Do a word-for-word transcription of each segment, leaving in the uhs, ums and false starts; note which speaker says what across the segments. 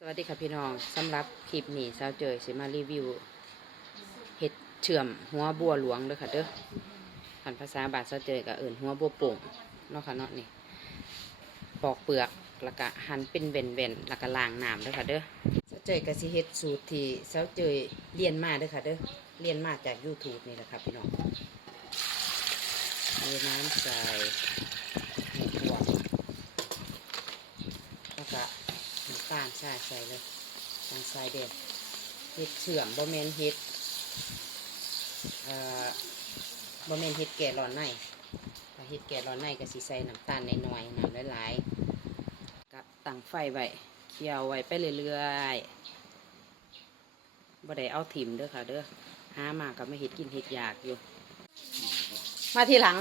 Speaker 1: วัสดีค่ะพี่น้องสำหรับคลิปนี้สาวเจยสิมารีวิวเห็ดเชื่อมหัวบัวหลวงเด้อค่ะเด้อขันภาษาบาทสาวเจยกับเอิ่นหัวบัวโป่งเนาะค่ะเนาะนี่ปอกเปลือกแล้วก็หั่นเป็นเว่นๆแล้วก็ล้างน้ำเด้อค่ะเด้อสาวเจยกับสิเห็ดสูตรที่สาวเจยเรียนมาเด้อค่ะเด้อเรียนมาจาก ยูทูบ นี่แหละค่ะพี่น้องเอาน้ำใส่ในขวดแล้วก็น้ำตาลใส่ใส่เลยน้ำตาลทรายแดงเห็ดเชื่อมบะเมนเห็ดเอ่อบะเมนเห็ดแก่ร้อนในถ้าเห็ดแก่ร้อนในก็สิใส่น้ำตาลน้อยๆน้ำหลายๆกับตั้งไฟไว้เคี่ยวไว้ไปเรื่อยๆบ่ได้เอาถิ่มเด้อค่ะเด้อหามาก็ไม่เห็ดกินเห็ดอยากอยู่มาทีหลัง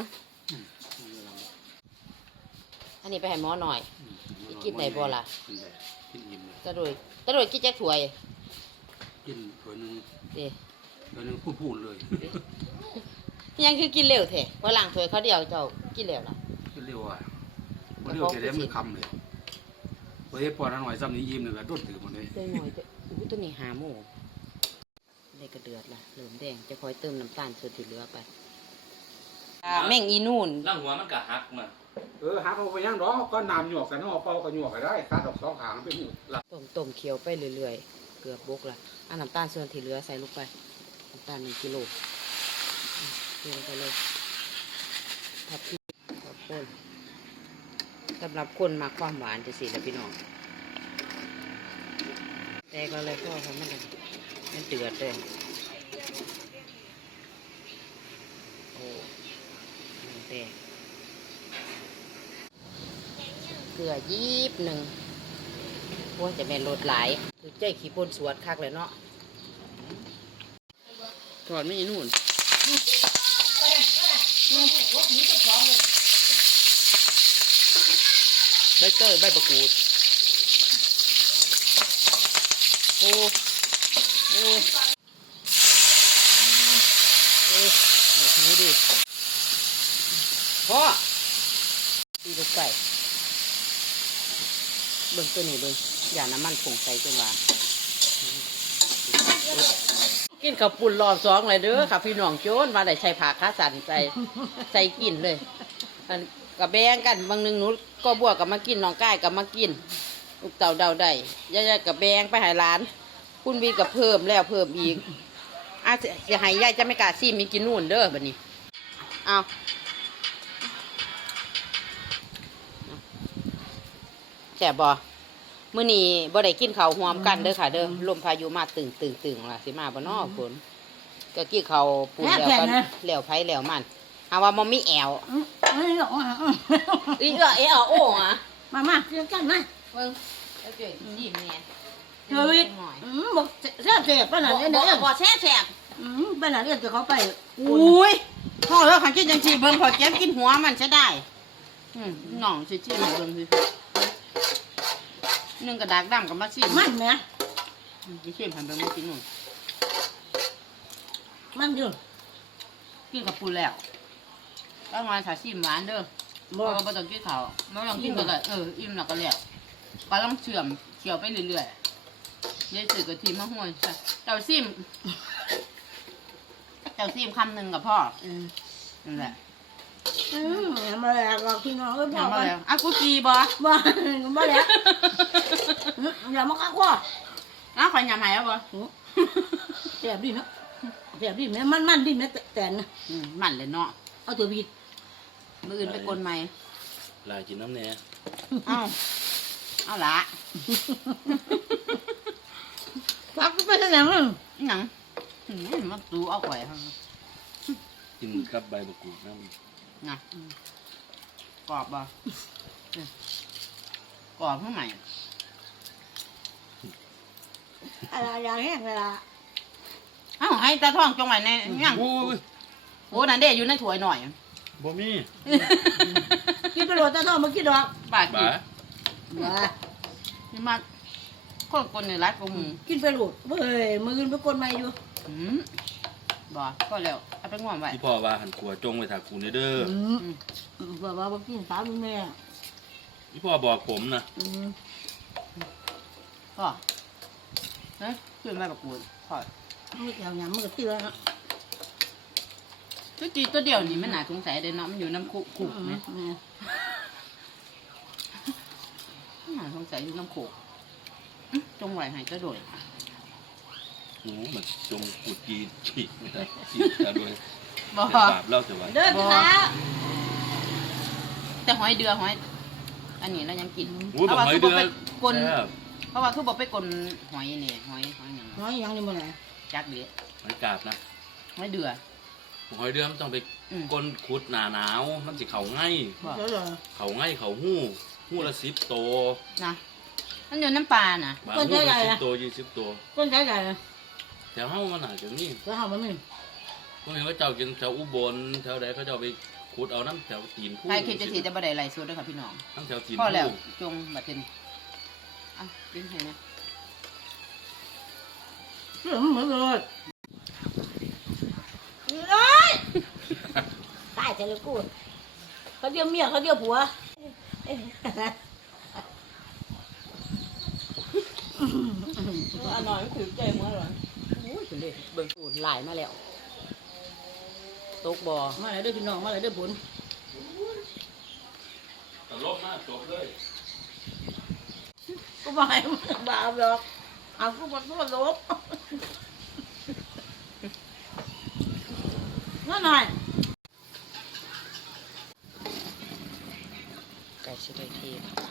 Speaker 1: อันนี้ไปให้หมอหน่อยกินไหนบ่ล่ะ
Speaker 2: กินอิ่มเลย
Speaker 1: ตะโดยตะโดยกินแจ๊กถ้วย
Speaker 2: กินถ้วยนึง
Speaker 1: เด้
Speaker 2: ถ้วยนึงพูดๆเลย
Speaker 1: ยังคือกินเร็วแท้เพราะล้างถ้วยเขาเดียวเจ้ากินเร็วล่ะ
Speaker 2: กินเร็วอ่ะบ่เร็วจะได้มันคำเลยเฮ้ยปอดหน่อยซ้ำนี้อิ่มเลยก็ต้นถือหมดเลย
Speaker 1: ตัวหน่อยอู้ตัวนี้หาหมูได้กระเดือดล่ะเหลืองแดงจะคอยเติมน้ำตาลส่วนที่เหลือไปแม่งอีนู่น
Speaker 3: ล่างหัวมันกะหักมา
Speaker 2: เออหาเขาไปย่างดอกก็น้ำหยวกกันนอกเป่าก็หยวกก็ได้คาดดอกสองขางเป็นหลัก
Speaker 1: ต้มต้มเคี่ยวไปเรื่อยๆเกือบบกละอันน้ำตาลส่วนที่เหลือใส่ลงไปน้ำตาลหนึ่งกิโลเทลงไปเลยทับที่ทับคนสำหรับคนมาความหวานจะสิแล้วพี่น้องแต่ก็เลยพ่อทำมันมันเดือดเลยโอ้แต่เกลือยีบหนึ่งพวกจะเป็นรสหลายคือใจขี้ปนสวดคักเลยเนาะถอดไม่นู่นใบเตยใบประกูดโอ้โอ้โอ้หนูดิพ่อดีลูกไก่เบิ่งตัวนี้เบิ่งอย่าน้ำมันผงใส่จนว่ากินข้าวปุ่นรอบสองเลยเด้อค่ะพี่น้องโจนมาได้ใช้ผักข้าสันใส่ใส่กินเลยกับแบ่งกันบางนึงหนูก็บวกกับมากินน้องก้ายกับมากินลูกเต่าเดาได้ย่าๆกับแบ่งไปหาร้านคุณวีกับเพิ่มแล้วเพิ่มอีกอาจจะให้ย่าจะไม่กล้าซีมีกินนู่นเด้อบัดนี้เอาแซ่บบ่มื้อนี้บ่ได้กินข้าวหอมกันเด้อค่ะเด้อลมพายุมาตึงตึงตึงล่ะสิมาบ่น้อฝนก็กินข้าวปูนแล้วกันแล้วไผแล้วมันเอาว่าบ่มีแอวอีเอ้อเอ้อโอ้อะ
Speaker 4: มามาเรียนกันนะ
Speaker 1: เบิ่งแล้วเจ้ยิ้มแน่
Speaker 4: เฮ้ยอืมบอกแซ่บแซ่บป้าหน่ะเรียนเด้อ
Speaker 1: บ่แซ่บแซ่บ
Speaker 4: อืมป้าหน่ะเรียนจะเขาไป
Speaker 1: อุ้ยพ่อแล้วคันกินจังซี่เบิ่งพอเจ็บกินหัวมันจะได้อืมน้องสิๆเบิ่งสินึ่งกระดาษดำกับมาชิม
Speaker 4: มันไหม
Speaker 1: ดิชิมผ่านไปเมื่อกี้นู่น
Speaker 4: มันอยู่
Speaker 1: กินกับปูแล้วต้องมาถ่ายชิมหวานเด้อบ่บ่ต้องกินเขาไม่ต้องกินก็ได้เอออิ่มแล้วก็แล้วก็ต้องเชื่อมเคี่ยวไปเรื่อยๆยายสื่อกะทิมะม่วงใช่เจ้าซิมเจ้าซิมคำหนึ่งกับพ่อนั่นแหละ
Speaker 4: อืมมาแล้วบอกพี่น้องเอ้ยพ่อ
Speaker 1: มาแล้วอ่ะกูจีบ่
Speaker 4: บ่มาแล้วอย่ามาข้าวข้อ
Speaker 1: อ่ะขอยยำหายแล้วบ่
Speaker 4: แซ่บดิเนาะแซ่บดิแม่มันมันดิแม่แต่นนะ
Speaker 1: อืมมันเลยเนาะ
Speaker 4: เอาตัวบีด
Speaker 1: มืออื่นไปกลใหม่
Speaker 2: ลายกินน้ำเนี้ย
Speaker 1: เอาเอาละ
Speaker 4: พักไปที่ไหนมึง
Speaker 1: หนังมันตูเอาไว้
Speaker 2: กินกับใบมะกรูดน้
Speaker 1: ำนะกรอบบ่กรอบเท่าไหร่
Speaker 4: อะไรอย่างเงี้ยเวลา
Speaker 1: เอ้าให้ตาท่องจงไว้ในยังโอ้โหนั่นเด้อยู่ในถ้วยหน่อย
Speaker 2: บ่มี
Speaker 4: กินไปโหลดตาท่องมากินดอก
Speaker 1: บ่ากินบ่านี่มาคนคนในร้านกูมึง
Speaker 4: กินไปโหลดเว้ยมือไปกดไม่อยู่
Speaker 1: อืมบ่ก็แล้วเอาไปง่วงไว้
Speaker 2: ที่พ่อว่าหันขัวจงไว้ถ้ากูเด้อ
Speaker 4: อืมบอกว่าบ่กินสามแม่
Speaker 2: ที่พ่อบอกผมนะ
Speaker 1: ก็ฮ้ยขึ้นมาแบบกูถอด
Speaker 4: มือแถวหยำมือเตื้อเนาะ
Speaker 1: ตัวจีตัวเดียวนี่มันน่าสงสัยเลยเนาะมันอยู่น้ำคุกคุกไหม
Speaker 4: แม่
Speaker 1: มันน่าสงสัยอยู่น้ำคุกอื้อจงไหวหายกระโดด
Speaker 3: โอ้มันจงกุดจีฉีกไม่ได้ฉีกกันด้วย
Speaker 1: บ่
Speaker 3: เป็นบาปเล่าแต่ว่า
Speaker 4: เดินจ้า
Speaker 1: แต่หอยเดือหอย อันนี้เรายังกิน
Speaker 3: โอ้ยบอกหอยเดือ
Speaker 1: ไปกลน
Speaker 3: แซ่บ
Speaker 1: เพราะว่าคือบอกไปกลนหอยนี่หอยหอยหยัง
Speaker 4: น้อยยังนี่บ่ไหน
Speaker 1: จักเดีย
Speaker 3: หอยกาบนะ
Speaker 1: หอยเดือ
Speaker 3: หอยเดือมันต้องไป
Speaker 1: อืม
Speaker 3: ก้นขุดหนาหนาวมันสิเขาง่าย
Speaker 1: บ่
Speaker 4: เดี๋ยวเหรอ
Speaker 3: เขาง่ายเขาหู้หู้ละสิบโตว
Speaker 1: นะมันอยู่น้ำปลาน่ะ
Speaker 3: บางหู้ละสิบตัวยี่สิบตัว
Speaker 4: ต้นใหญ่ใหญ่
Speaker 3: แถวเฮ้ามันหนาจังนี่
Speaker 4: แล้วเขามันนี่
Speaker 3: ก็เห็นว่าเจ้ากินแถวอุบลแถวใดเขาเจ้าไปขุดเอาน้ำแถวตีนผู้
Speaker 1: ใครคิดจะถีจะบ่ได้ไหลสดด้วยค่ะพี่น้อง
Speaker 3: น้ำแถวตีน
Speaker 1: พอ
Speaker 3: ผู้
Speaker 1: แล้วจงบัดเทนอ่ะกินให้นะ
Speaker 4: เรื่องเหมือนเลยเลยตายใจเลยกูเขาเดียวเมียเขาเดียวผัว
Speaker 1: อร่อยถือใจมั้งหรอโอ้ยถึงเลยเบิ่งสูตรหลายมาแล้วตกบ่อ
Speaker 4: มาเลยเด้อพี่น้องมาเลยเด้อผล
Speaker 3: ตลบมากจบเลย
Speaker 4: ก็บายบาปหรอกเอากูมาตัวลบนั่นหน่อย
Speaker 1: ไก่ชิได้ที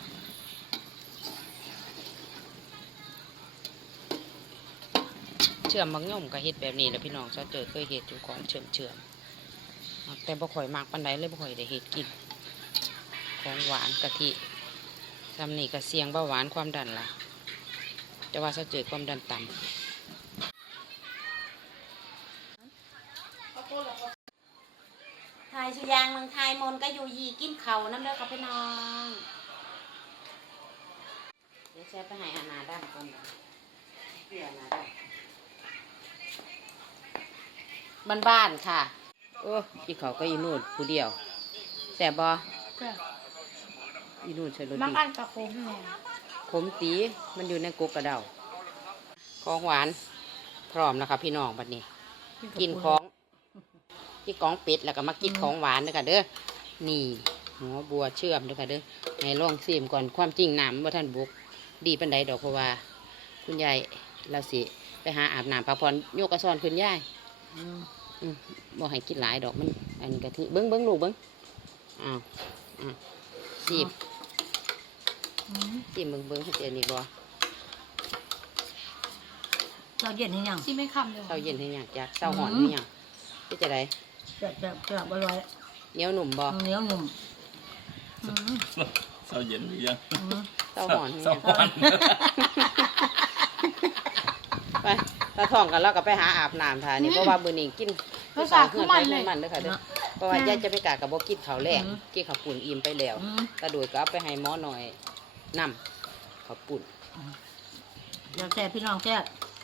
Speaker 1: เชื่อมมังย่อมก็เฮ็ดแบบนี้แหล้วพี่น้องซะเจอเคยเฮ็ดอยู่ของเชื่อมเชื่อมแต่บ่ค่อยมากปานใดเลยบ่ค่อยได้เฮ็ดกินของหวานกะทิทำนี่ก็เสี่ยงเบาหวานความดันล่ะแต่ว่าซะเจอความดันต่ำ
Speaker 5: ไทยสุยางเมืองไทยมนต์ก็อยู่ยีกินเขาน้ำเด้อกับพี่น้องเดี๋ยวแช่ไปให้อาณาดั้มก่อนเพื่ออาณาดั้มบ้านๆค่ะ
Speaker 1: โอ้อีเขาก็อีนู่นผู้เดียวแซ่บบ่อีนู่นใช่รถ
Speaker 5: บาง
Speaker 1: ดี
Speaker 5: อันกับผมแม่
Speaker 1: ขมตีมันอยู่ในกกกระเดาของหวานพร้อมแล้วครับพี่น้องบัดนี้ กินของที่ของเป็ดแล้วก็มากินของหวานเด้อค่ะเด้อนี่หัวบัวเชื่อมเด้อค่ะเด้อให้ลองซิมก่อนความจริงน้ำว่าท่านบุกดีปันใดดอกเพราะว่า คุณยายเราสิไปหาอาบน้ำพักผ่อนโยกกระซอนขึ้นยาย
Speaker 4: อืม
Speaker 1: อืมบ่ให้กินหลายดอกมันอันนี้กะทิเบิ้งเบิ้งลูกเบิ้งอ้าวอ้าวสิบ
Speaker 4: อืม
Speaker 1: สิบเบิ้งเบิ้งให้เจนี่บ่
Speaker 4: เราเย็นให้ยัง
Speaker 5: ที่ไม่คำเลย
Speaker 1: เศร้าเย็นให้หยังจักเศร้าหอนให้หยังที่จะได้
Speaker 4: จะจะจะอร่อย
Speaker 1: เหนียวหนุ่มบ่
Speaker 4: เหนียวหนุ่มอืม
Speaker 3: เศร้าเย็นหรือยัง
Speaker 4: อืม
Speaker 1: เศร้าหอนให้ห
Speaker 3: เศร้า
Speaker 1: ยัง
Speaker 3: หอน
Speaker 1: ไปตาทองกันแล้วก็ไปหาอาบน้ำทานี่เพราะว่ามื้อนี้กิน
Speaker 5: ภาษาคือมันเลย
Speaker 1: มันเด้อค่ะเด้อเพราะว่ายายจะไปกะกับบ่กินข้าวแลงกินข้าวปุ่นอิ่มไปแล้ว
Speaker 4: อืม
Speaker 1: ตาโดยก็เอาไปให้หมอหน่อยนำข้าวปุ่น
Speaker 4: เดี๋ยวแซ่บพี่น้องแซ่บ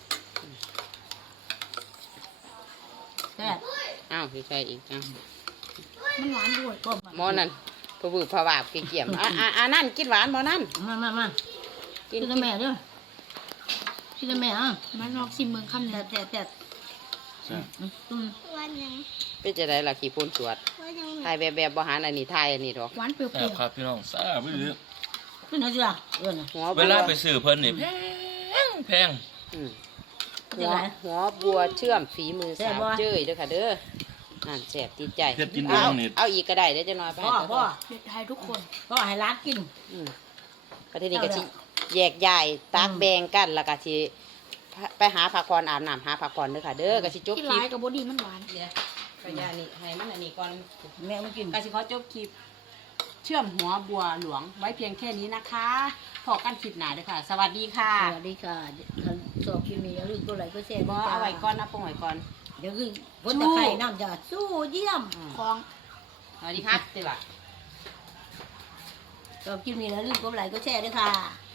Speaker 4: แซ่บ
Speaker 1: อ้าวพี่ชายอีกอ้าว
Speaker 5: มันหวานด้วย
Speaker 4: ก็
Speaker 1: หมอนั่นพะบือพะวาบเกี่ยมๆอ่ะอ่ะอ่ะนั่นกินหวานบ่นั่น
Speaker 4: มามามา
Speaker 1: กิ
Speaker 4: พี่
Speaker 1: น
Speaker 4: ละแม่เด้อพี่ละแม่อ่ะ
Speaker 5: มันลอกชิมเมืองคำห
Speaker 4: แซ่
Speaker 5: นึ่
Speaker 4: บแซ่บแซ่บ
Speaker 3: ใช่
Speaker 4: อืมอืม
Speaker 5: วันยัง
Speaker 1: เป็นจะได้ล่ะขี้ปูนสวด
Speaker 5: วันยัง
Speaker 1: ทายแบบแบบบ่หารอันนี้ทายอันนี้ดอก
Speaker 5: หวานเปรี้
Speaker 3: แซ่
Speaker 5: ย
Speaker 3: บ
Speaker 5: ว
Speaker 3: ครับพี่น้องแซ่บไม่รู้
Speaker 4: ขึ้นหน่อยสิล่ะเออน่ะ
Speaker 1: หัว
Speaker 3: เว
Speaker 1: บัว
Speaker 3: ลาไปซื้อเพิ่นนี่แพงแพง
Speaker 1: อืม
Speaker 4: เป็น
Speaker 1: หัว
Speaker 4: ไง
Speaker 1: หัวบัวเชื่อมฝีมือ
Speaker 4: แซ่
Speaker 1: สา
Speaker 4: บ
Speaker 1: ว
Speaker 4: บ่
Speaker 1: เจ้ยเด้อค่ะเด้อนั่นแซ่บติดใจ
Speaker 3: เฮ็ดกิน
Speaker 1: เอา
Speaker 3: เองนี่
Speaker 1: เอาอีกก็ได้เดี๋ยวจะน้อยไป
Speaker 4: พ่อ
Speaker 1: ให้
Speaker 4: พ่อ
Speaker 5: ๆเด็ดไทยทุกคน
Speaker 4: พ่อให้ร้านกิน
Speaker 1: อืมประเทศนี้ก็
Speaker 4: เอา
Speaker 1: สิ
Speaker 4: ละ
Speaker 1: แยกย้ายตัก
Speaker 4: อืม
Speaker 1: แบ่งกันแล้วก็สิไปหาผักผ่อนอาบน้ำหาผักผ่อนเด้อค่ะเด้อก็สิจบ
Speaker 5: ที่
Speaker 1: คลิ
Speaker 5: ร้าย
Speaker 1: ป
Speaker 5: กับบดีมันหวาน
Speaker 1: เดี๋ยวไปยานี่ให้มันอันนี้ก่อน
Speaker 4: แม่ไม่กิน
Speaker 1: กสิขอจบคลิป เชื่อมหัวบัวหลวงไว้เพียงแค่นี้นะคะพอกันคลิปหน้าเด้อค่ะ สวัสดีค่ะ
Speaker 4: สวัสดีค่ะคันสอบคิวนี้อย่าลืมตัวไหลก็แซ่
Speaker 1: บอเอาไว้ก่อนนะปงไว้ก่อน
Speaker 4: เดี๋ยวคือพ้นตะไคร่น้ำจะสู้เยี่ยม
Speaker 1: อืม
Speaker 5: คลอง
Speaker 1: สวัสดีครับเจ้า
Speaker 4: สอบคิวนี้อย่าลืมตัวไหลก็แซ่ด้วยค่ะ
Speaker 1: ค